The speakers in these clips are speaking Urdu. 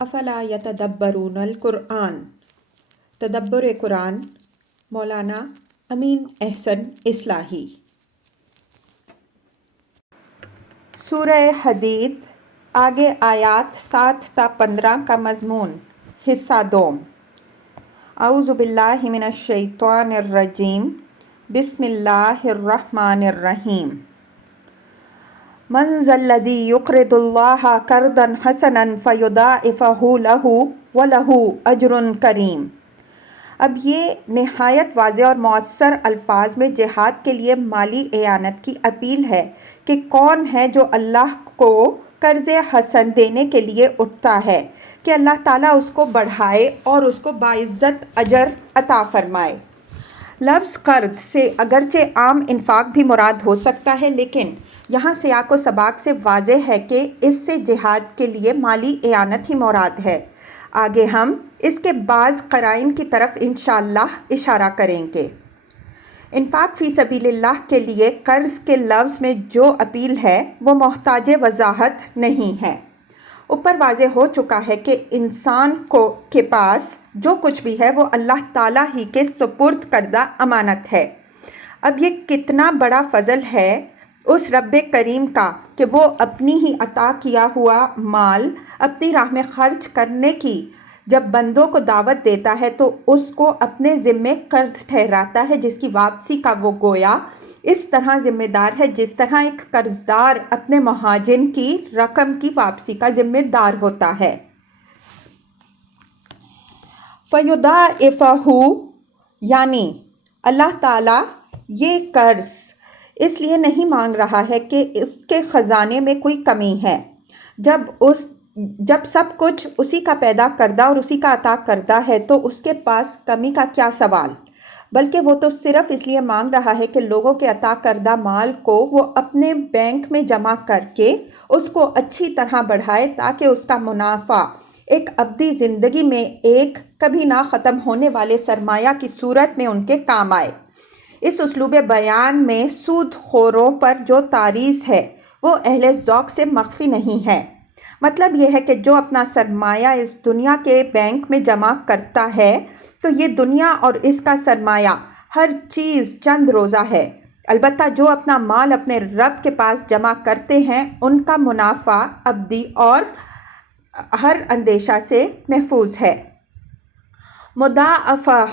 افلا یتدبرون القرآن، تدبر قرآن، مولانا امین احسن اصلاحی۔ سورہ حدید، آگے آیات 7 تا 15 کا مضمون، حصہ دوم۔ اعوذ باللہ من الشیطان الرجیم، بسم اللہ الرحمن الرحیم۔ من ذا الذی یقرض اللہ قرضا حسنا فیضاعفہ لہ ولہ اجر کریم۔ اب یہ نہایت واضح اور مؤثر الفاظ میں جہاد کے لیے مالی اعانت کی اپیل ہے کہ کون ہے جو اللہ کو قرض حسن دینے کے لیے اٹھتا ہے کہ اللہ تعالیٰ اس کو بڑھائے اور اس کو باعزت اجر عطا فرمائے۔ لفظ قرض سے اگرچہ عام انفاق بھی مراد ہو سکتا ہے، لیکن یہاں سیاق و سباق سے واضح ہے کہ اس سے جہاد کے لیے مالی اعانت ہی مراد ہے۔ آگے ہم اس کے بعض قرائن کی طرف انشاءاللہ اشارہ کریں گے۔ انفاق فی سبیل اللہ کے لیے قرض کے لفظ میں جو اپیل ہے وہ محتاج وضاحت نہیں ہے۔ اوپر واضح ہو چکا ہے کہ انسان کے پاس جو کچھ بھی ہے وہ اللہ تعالیٰ ہی کے سپرد کردہ امانت ہے۔ اب یہ کتنا بڑا فضل ہے اس رب کریم کا کہ وہ اپنی ہی عطا کیا ہوا مال اپنی راہ میں خرچ کرنے کی جب بندوں کو دعوت دیتا ہے تو اس کو اپنے ذمے قرض ٹھہراتا ہے، جس کی واپسی کا وہ گویا اس طرح ذمہ دار ہے جس طرح ایک قرض دار اپنے مہاجن کی رقم کی واپسی کا ذمہ دار ہوتا ہے۔ فَيُضَاعِفَہُ، یعنی اللہ تعالیٰ یہ قرض اس لیے نہیں مانگ رہا ہے کہ اس کے خزانے میں کوئی کمی ہے، جب سب کچھ اسی کا پیدا کردہ اور اسی کا عطا کردہ ہے تو اس کے پاس کمی کا کیا سوال، بلکہ وہ تو صرف اس لیے مانگ رہا ہے کہ لوگوں کے عطا کردہ مال کو وہ اپنے بینک میں جمع کر کے اس کو اچھی طرح بڑھائے تاکہ اس کا منافع ایک ابدی زندگی میں ایک کبھی نہ ختم ہونے والے سرمایہ کی صورت میں ان کے کام آئے۔ اس اسلوب بیان میں سود خوروں پر جو تعریض ہے وہ اہل ذوق سے مخفی نہیں ہے۔ مطلب یہ ہے کہ جو اپنا سرمایہ اس دنیا کے بینک میں جمع کرتا ہے تو یہ دنیا اور اس کا سرمایہ ہر چیز چند روزہ ہے، البتہ جو اپنا مال اپنے رب کے پاس جمع کرتے ہیں ان کا منافع ابدی اور ہر اندیشہ سے محفوظ ہے۔ مضاعفہ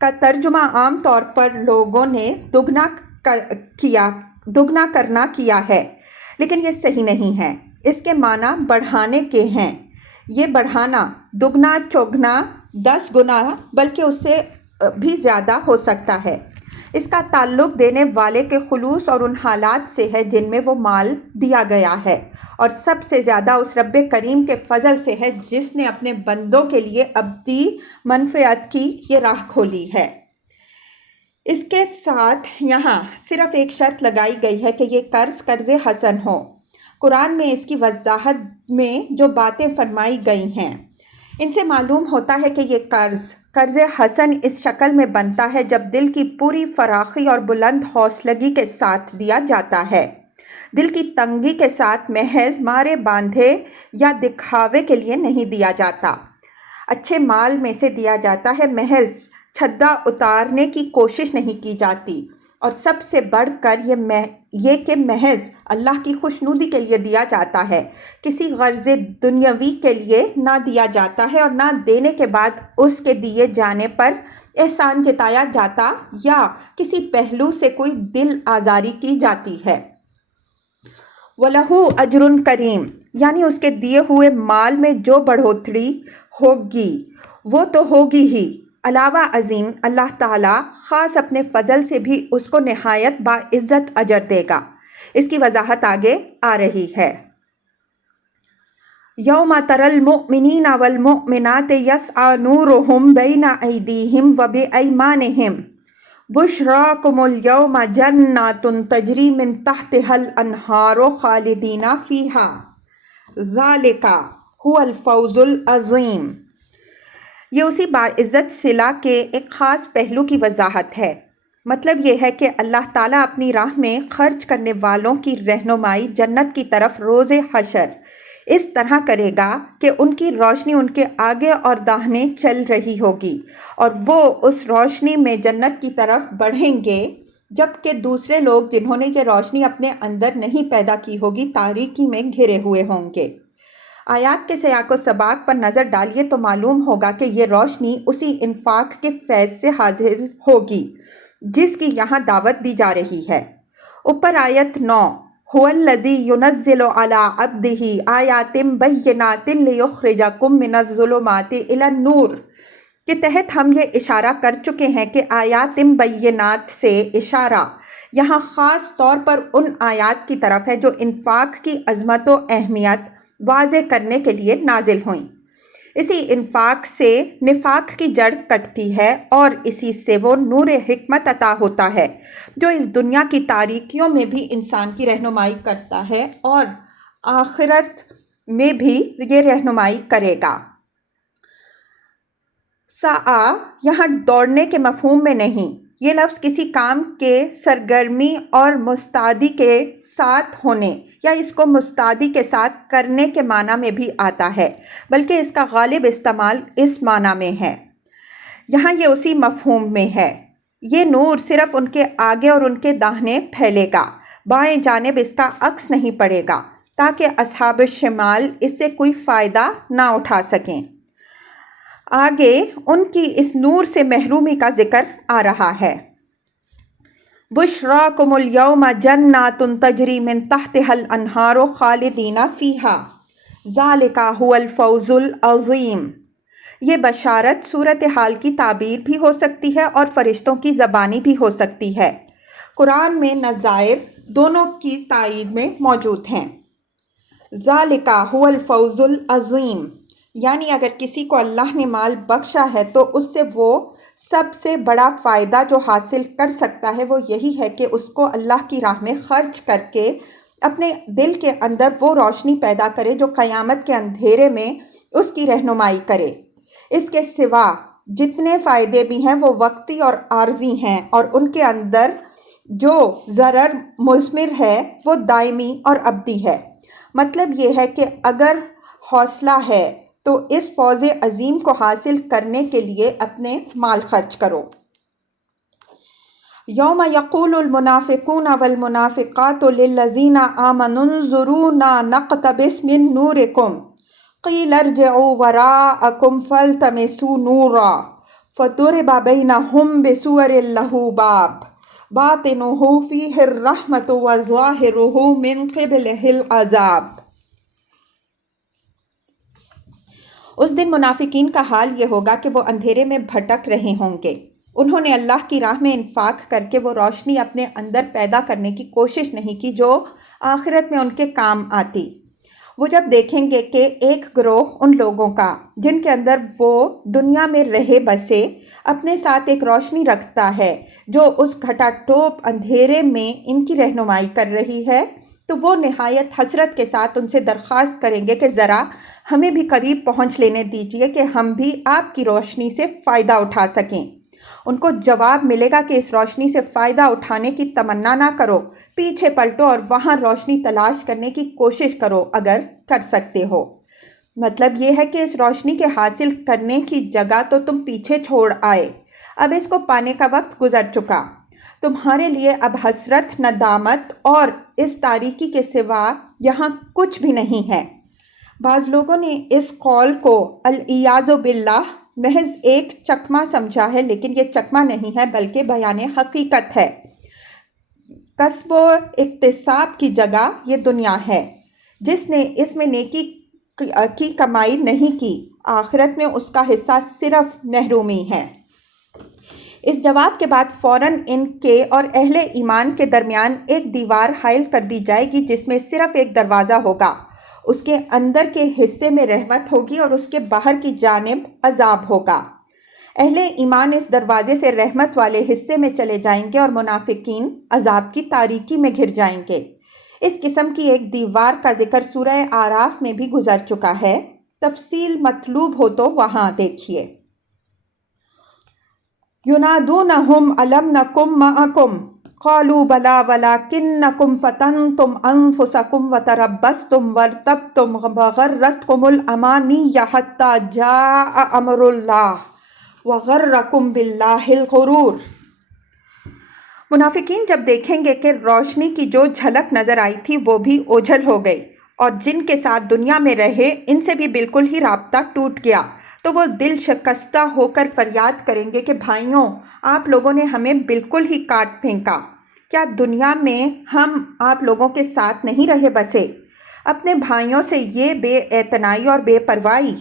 کا ترجمہ عام طور پر لوگوں نے دگنا کرنا کیا ہے، لیکن یہ صحیح نہیں ہے۔ اس کے معنی بڑھانے کے ہیں۔ یہ بڑھانا دگنا، چوگنا، 10 گنا بلکہ اس سے بھی زیادہ ہو سکتا ہے۔ اس کا تعلق دینے والے کے خلوص اور ان حالات سے ہے جن میں وہ مال دیا گیا ہے، اور سب سے زیادہ اس رب کریم کے فضل سے ہے جس نے اپنے بندوں کے لیے ابدی منفعت کی یہ راہ کھولی ہے۔ اس کے ساتھ یہاں صرف ایک شرط لگائی گئی ہے کہ یہ قرض حسن ہو۔ قرآن میں اس کی وضاحت میں جو باتیں فرمائی گئی ہیں ان سے معلوم ہوتا ہے کہ یہ قرض حسن اس شکل میں بنتا ہے جب دل کی پوری فراخی اور بلند حوصلگی کے ساتھ دیا جاتا ہے، دل کی تنگی کے ساتھ محض مارے باندھے یا دکھاوے کے لیے نہیں دیا جاتا۔ اچھے مال میں سے دیا جاتا ہے، محض چھدا اتارنے کی کوشش نہیں کی جاتی، اور سب سے بڑھ کر یہ کہ محض اللہ کی خوشنودی کے لیے دیا جاتا ہے، کسی غرض دنیاوی کے لیے نہ دیا جاتا ہے، اور نہ دینے کے بعد اس کے دیے جانے پر احسان جتایا جاتا یا کسی پہلو سے کوئی دل آزاری کی جاتی ہے۔ وَلَهُ أَجْرٌ کریم، یعنی اس کے دیے ہوئے مال میں جو بڑھوتری ہوگی وہ تو ہوگی ہی، علاوہ ازیں اللہ تعالیٰ خاص اپنے فضل سے بھی اس کو نہایت باعزت اجر دے گا۔ اس کی وضاحت آگے آ رہی ہے۔ یوم تری المؤمنین والمؤمنات یسعی نورہم بین ایدیہم وبایمانہم بشراکم الیوم جنات تجری من تحتہا الانہار خالدین فیہا ذالک ھو الفوز العظیم۔ یہ اسی باعزت صلہ کے ایک خاص پہلو کی وضاحت ہے۔ مطلب یہ ہے کہ اللہ تعالیٰ اپنی راہ میں خرچ کرنے والوں کی رہنمائی جنت کی طرف روز حشر اس طرح کرے گا کہ ان کی روشنی ان کے آگے اور داہنے چل رہی ہوگی، اور وہ اس روشنی میں جنت کی طرف بڑھیں گے، جبکہ دوسرے لوگ جنہوں نے یہ روشنی اپنے اندر نہیں پیدا کی ہوگی تاریکی میں گھرے ہوئے ہوں گے۔ آیات کے سیاق و سباق پر نظر ڈالیے تو معلوم ہوگا کہ یہ روشنی اسی انفاق کے فیض سے حاصل ہوگی جس کی یہاں دعوت دی جا رہی ہے۔ اوپر آیت 9، هو الذی ينزل على عبده آیات بینات لیخرجکم من الظلمات الی النور کے تحت ہم یہ اشارہ کر چکے ہیں کہ آیات بینات سے اشارہ یہاں خاص طور پر ان آیات کی طرف ہے جو انفاق کی عظمت و اہمیت واضح کرنے کے لیے نازل ہوئیں۔ اسی انفاق سے نفاق کی جڑ کٹتی ہے اور اسی سے وہ نور حکمت عطا ہوتا ہے جو اس دنیا کی تاریکیوں میں بھی انسان کی رہنمائی کرتا ہے اور آخرت میں بھی یہ رہنمائی کرے گا۔ سعی یہاں دوڑنے کے مفہوم میں نہیں، یہ لفظ کسی کام کے سرگرمی اور مستعدی کے ساتھ ہونے یا اس کو مستعدی کے ساتھ کرنے کے معنی میں بھی آتا ہے، بلکہ اس کا غالب استعمال اس معنی میں ہے۔ یہاں یہ اسی مفہوم میں ہے۔ یہ نور صرف ان کے آگے اور ان کے داہنے پھیلے گا، بائیں جانب اس کا عکس نہیں پڑے گا تاکہ اصحاب الشمال اس سے کوئی فائدہ نہ اٹھا سکیں۔ آگے ان کی اس نور سے محرومی کا ذکر آ رہا ہے۔ بشراکم اليوم جنات تجری من تحتها الانہار خالدین فیہا ذالک هو الفوز العظیم۔ یہ بشارت صورتحال کی تعبیر بھی ہو سکتی ہے اور فرشتوں کی زبانی بھی ہو سکتی ہے۔ قرآن میں نظائر دونوں کی تائید میں موجود ہیں۔ ذالک هو الفوز العظیم، یعنی اگر کسی کو اللہ نے مال بخشا ہے تو اس سے وہ سب سے بڑا فائدہ جو حاصل کر سکتا ہے وہ یہی ہے کہ اس کو اللہ کی راہ میں خرچ کر کے اپنے دل کے اندر وہ روشنی پیدا کرے جو قیامت کے اندھیرے میں اس کی رہنمائی کرے۔ اس کے سوا جتنے فائدے بھی ہیں وہ وقتی اور عارضی ہیں، اور ان کے اندر جو ضرر مثمر ہے وہ دائمی اور ابدی ہے۔ مطلب یہ ہے کہ اگر حوصلہ ہے تو اس فوز عظیم کو حاصل کرنے کے لیے اپنے مال خرچ کرو۔ یوم یقول المنافقون والمنافقات للذین آمنوا انظرونا نقتبس من نورکم قیل ارجعوا وراءکم فالتمسوا نورا فضرب بینہم بسور لہ باب باطنہ فیہ الرحمۃ وظاہرہ من قبلہ العذاب۔ اس دن منافقین کا حال یہ ہوگا کہ وہ اندھیرے میں بھٹک رہے ہوں گے۔ انہوں نے اللہ کی راہ میں انفاق کر کے وہ روشنی اپنے اندر پیدا کرنے کی کوشش نہیں کی جو آخرت میں ان کے کام آتی۔ وہ جب دیکھیں گے کہ ایک گروہ ان لوگوں کا جن کے اندر وہ دنیا میں رہے بسے اپنے ساتھ ایک روشنی رکھتا ہے جو اس گھٹا ٹوپ اندھیرے میں ان کی رہنمائی کر رہی ہے، تو وہ نہایت حسرت کے ساتھ ان سے درخواست کریں گے کہ ذرا ہمیں بھی قریب پہنچ لینے دیجیے کہ ہم بھی آپ کی روشنی سے فائدہ اٹھا سکیں۔ ان کو جواب ملے گا کہ اس روشنی سے فائدہ اٹھانے کی تمنا نہ کرو، پیچھے پلٹو اور وہاں روشنی تلاش کرنے کی کوشش کرو اگر کر سکتے ہو۔ مطلب یہ ہے کہ اس روشنی کے حاصل کرنے کی جگہ تو تم پیچھے چھوڑ آئے، اب اس کو پانے کا وقت گزر چکا۔ تمہارے لیے اب حسرت، ندامت اور اس تاریکی کے سوا یہاں کچھ بھی نہیں ہے۔ بعض لوگوں نے اس قول کو العیاذ باللہ محض ایک چکمہ سمجھا ہے، لیکن یہ چکمہ نہیں ہے بلکہ بیان حقیقت ہے۔ کسب و اکتساب کی جگہ یہ دنیا ہے۔ جس نے اس میں نیکی کی کمائی نہیں کی، آخرت میں اس کا حصہ صرف محرومی ہے۔ اس جواب کے بعد فوراً ان کے اور اہل ایمان کے درمیان ایک دیوار حائل کر دی جائے گی جس میں صرف ایک دروازہ ہوگا، اس کے اندر کے حصے میں رحمت ہوگی اور اس کے باہر کی جانب عذاب ہوگا۔ اہل ایمان اس دروازے سے رحمت والے حصے میں چلے جائیں گے اور منافقین عذاب کی تاریکی میں گھر جائیں گے۔ اس قسم کی ایک دیوار کا ذکر سورہ اعراف میں بھی گزر چکا ہے، تفصیل مطلوب ہو تو وہاں دیکھیے۔ ینادونہم الم نکم معکم قالوا بلا ولكنكم فتنتم انفسكم وتربصتم وارتبتم وغرتكم الاماني حتى جاء امر الله وغركم بالله الغرور۔ منافقین جب دیکھیں گے کہ روشنی کی جو جھلک نظر آئی تھی وہ بھی اوجھل ہو گئی، اور جن کے ساتھ دنیا میں رہے ان سے بھی بالکل ہی رابطہ ٹوٹ گیا، تو وہ دل شکستہ ہو کر فریاد کریں گے کہ بھائیوں، آپ لوگوں نے ہمیں بالکل ہی کاٹ پھینکا۔ کیا دنیا میں ہم آپ لوگوں کے ساتھ نہیں رہے بسے؟ اپنے بھائیوں سے یہ بے اعتنائی اور بے پرواہی؟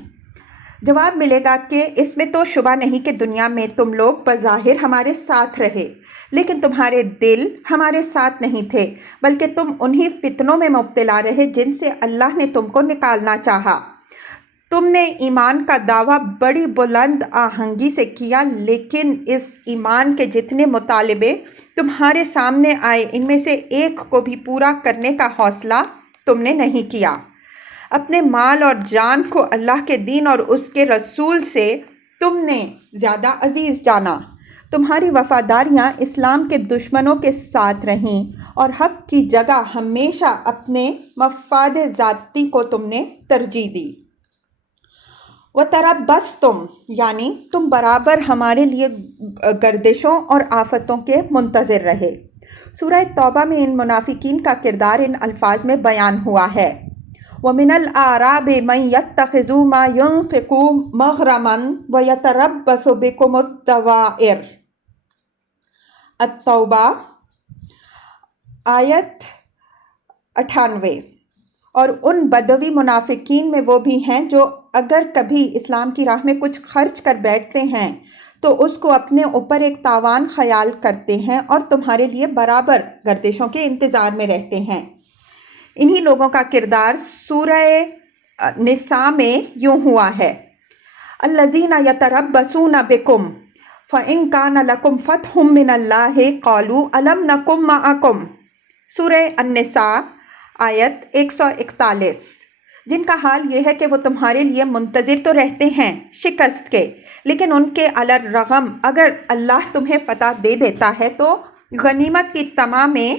جواب ملے گا کہ اس میں تو شبہ نہیں کہ دنیا میں تم لوگ بظاہر ہمارے ساتھ رہے، لیکن تمہارے دل ہمارے ساتھ نہیں تھے، بلکہ تم انہی فتنوں میں مبتلا رہے جن سے اللہ نے تم کو نکالنا چاہا۔ تم نے ایمان کا دعویٰ بڑی بلند آہنگی سے کیا، لیکن اس ایمان کے جتنے مطالبے تمہارے سامنے آئے ان میں سے ایک کو بھی پورا کرنے کا حوصلہ تم نے نہیں کیا۔ اپنے مال اور جان کو اللہ کے دین اور اس کے رسول سے تم نے زیادہ عزیز جانا۔ تمہاری وفاداریاں اسلام کے دشمنوں کے ساتھ رہیں، اور حق کی جگہ ہمیشہ اپنے مفاد ذاتی کو تم نے ترجیح دی۔ وَتَرَبَّصْتُمْ یعنی تم برابر ہمارے لیے گردشوں اور آفتوں کے منتظر رہے۔ سورہ توبہ میں ان منافقین کا کردار ان الفاظ میں بیان ہوا ہے۔ وَمِنَ الْأَعْرَابِ مَن يَتَّخِذُ مَا يُنْفِقُ مَغْرَمًا وَيَتَرَبَّصُ بِكُمُ الدَّوَائِرَ۔ التوبہ آیت 98۔ اور ان بدوی منافقین میں وہ بھی ہیں جو اگر کبھی اسلام کی راہ میں کچھ خرچ کر بیٹھتے ہیں تو اس کو اپنے اوپر ایک تاوان خیال کرتے ہیں اور تمہارے لیے برابر گردشوں کے انتظار میں رہتے ہیں۔ انہی لوگوں کا کردار سورہ نساء میں یوں ہوا ہے: الذین یتربصون بکم فإن کان لکم فتح من اللہ قالوا الم نکن معکم۔ سورہ النساء آیت 141۔ جن کا حال یہ ہے کہ وہ تمہارے لیے منتظر تو رہتے ہیں شکست کے، لیکن ان کے علی الرغم اگر اللہ تمہیں فتح دے دیتا ہے تو غنیمت کی طمع میں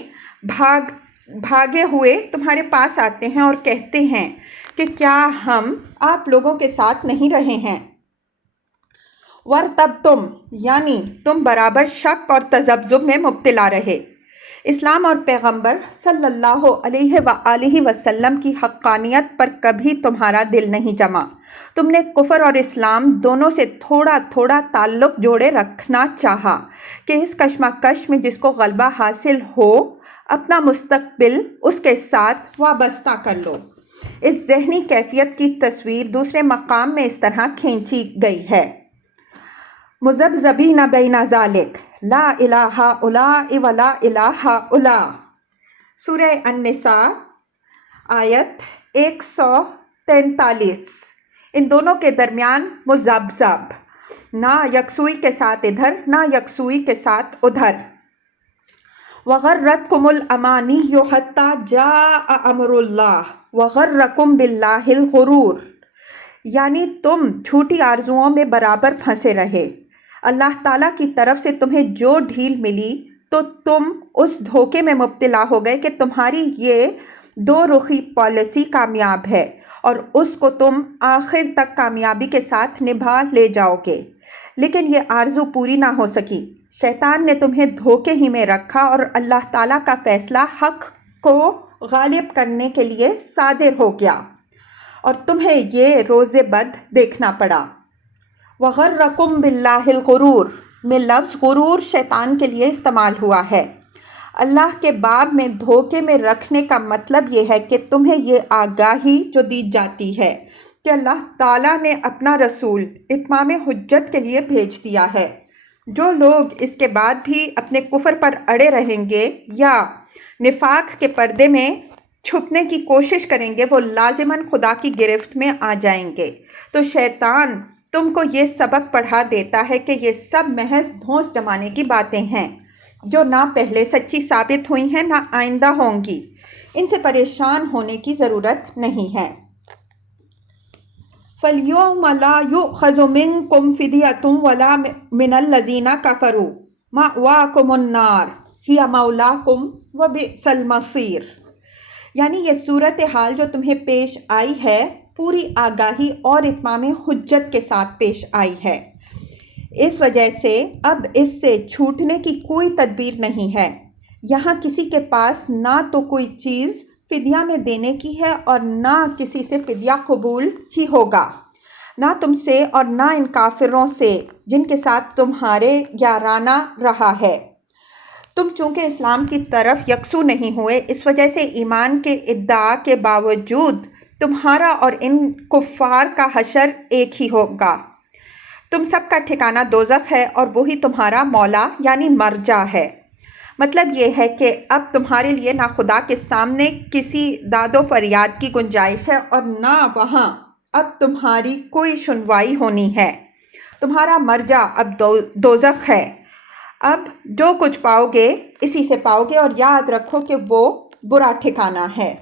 بھاگے ہوئے تمہارے پاس آتے ہیں اور کہتے ہیں کہ کیا ہم آپ لوگوں کے ساتھ نہیں رہے ہیں؟ وَارْتَبْتُمْ یعنی تم برابر شک اور تذبذب میں مبتلا رہے۔ اسلام اور پیغمبر صلی اللہ علیہ وآلہ وسلم کی حقانیت پر کبھی تمہارا دل نہیں جما۔ تم نے کفر اور اسلام دونوں سے تھوڑا تھوڑا تعلق جوڑے رکھنا چاہا کہ اس کشمکش میں جس کو غلبہ حاصل ہو اپنا مستقبل اس کے ساتھ وابستہ کر لو۔ اس ذہنی کیفیت کی تصویر دوسرے مقام میں اس طرح کھینچی گئی ہے: مذبذبین بین ذالک لا الہ ہؤلاء ولا الہ ہؤلاء۔ سورہ النساء آیت 143۔ ان دونوں کے درمیان مذبذب، نہ یکسوئی کے ساتھ ادھر نہ یکسوئی کے ساتھ ادھر۔ وَغَرَّتْكُمُ الْأَمَانِيُّ حَتَّى جَاءَ أَمْرُ اللَّهِ وَغَرَّكُمْ بِاللَّهِ الْغُرُورُ یعنی تم جھوٹی آرزوؤں میں برابر پھنسے رہے۔ اللہ تعالیٰ کی طرف سے تمہیں جو ڈھیل ملی تو تم اس دھوکے میں مبتلا ہو گئے کہ تمہاری یہ دو رخی پالیسی کامیاب ہے اور اس کو تم آخر تک کامیابی کے ساتھ نبھا لے جاؤ گے، لیکن یہ آرزو پوری نہ ہو سکی۔ شیطان نے تمہیں دھوکے ہی میں رکھا اور اللہ تعالیٰ کا فیصلہ حق کو غالب کرنے کے لیے صادر ہو گیا اور تمہیں یہ روز بد دیکھنا پڑا۔ وَغَرَّكُمْ بِاللَّهِ الْغُرُورُ میں لفظ غرور شیطان کے لیے استعمال ہوا ہے۔ اللہ کے باب میں دھوکے میں رکھنے کا مطلب یہ ہے کہ تمہیں یہ آگاہی جو دی جاتی ہے کہ اللہ تعالیٰ نے اپنا رسول اتمام حجت کے لیے بھیج دیا ہے۔ جو لوگ اس کے بعد بھی اپنے کفر پر اڑے رہیں گے یا نفاق کے پردے میں چھپنے کی کوشش کریں گے وہ لازماً خدا کی گرفت میں آ جائیں گے۔ تو شیطان تم کو یہ سبق پڑھا دیتا ہے کہ یہ سب محض دھونس جمانے کی باتیں ہیں جو نہ پہلے سچی ثابت ہوئی ہیں نہ آئندہ ہوں گی۔ ان سے پریشان ہونے کی ضرورت نہیں ہے۔ فَالْيَوْمَ لَا يُؤْخَذُ مِنْكُمْ فِدْيَةٌ وَلَا مِنَ الَّذِينَ كَفَرُوا مَأْوَاكُمُ النَّارُ ہی مولاکم و بئس المصیر، یعنی یہ صورتحال جو تمہیں پیش آئی ہے پوری آگاہی اور اتمام حجت کے ساتھ پیش آئی ہے، اس وجہ سے اب اس سے چھوٹنے کی کوئی تدبیر نہیں ہے۔ یہاں کسی کے پاس نہ تو کوئی چیز فدیہ میں دینے کی ہے اور نہ کسی سے فدیہ قبول ہی ہوگا، نہ تم سے اور نہ ان کافروں سے جن کے ساتھ تمہارے یارانہ رہا ہے۔ تم چونکہ اسلام کی طرف یکسو نہیں ہوئے، اس وجہ سے ایمان کے ادعا کے باوجود تمہارا اور ان کفار کا حشر ایک ہی ہوگا۔ تم سب کا ٹھکانہ دوزخ ہے اور وہی تمہارا مولا یعنی مرجع ہے۔ مطلب یہ ہے کہ اب تمہارے لیے نہ خدا کے سامنے کسی داد و فریاد کی گنجائش ہے اور نہ وہاں اب تمہاری کوئی سنوائی ہونی ہے۔ تمہارا مرجع اب دوزخ ہے۔ اب جو کچھ پاؤ گے اسی سے پاؤ گے، اور یاد رکھو کہ وہ برا ٹھکانہ ہے۔